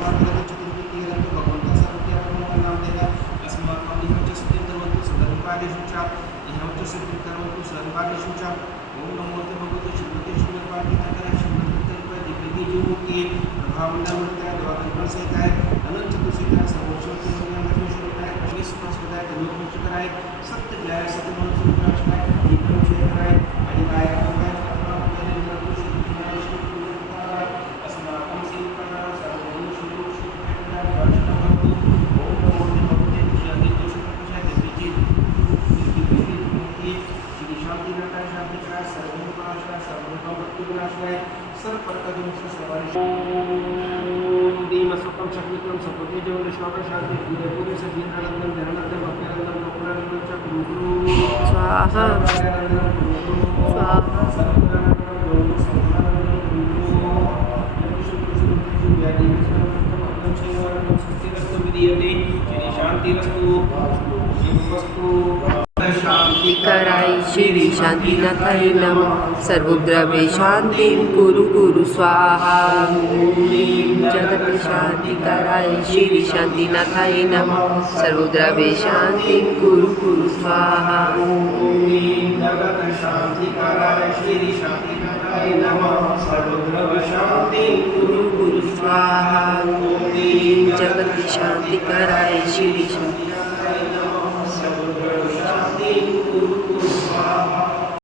वाटलं चतुर्वेदी ग्रंथ भगवंतासाठी आपण नाम देगा अस्माकं इहंच सिद्धिर्वन्तु सदर्पादेशुचा इहंच सिद्धिर्वन्तु सदर्पादेशुचा ओम नमो भगवते श्रीमते श्रीपार्थिताय श्रीमते दिव्य ज्योति प्रभावंडामृताय द्वादश सेताय अनंत चतुर्सेताय सर्वोच्च मंगलमय विश्वासदाय लोकमुचकराय सत्य जय सत्य मनसु प्रकाशनाय दीपम जयराय अनिवार्य स्वाहा शांति कराई श्री शांतिनाथाय नमः सर्वद्रव्ये शांति कुरु कुरु स्वाहा जगत शांति कराई श्री शांतिनाथाय नमः सर्वद्रव्ये शांति कुरु कुरु स्वाहा जगत शांति कराय श्री शांतिनाथाय नमः सर्वद्रव्ये शांति कुरु कुरु स्वाहा जगत शांति कराय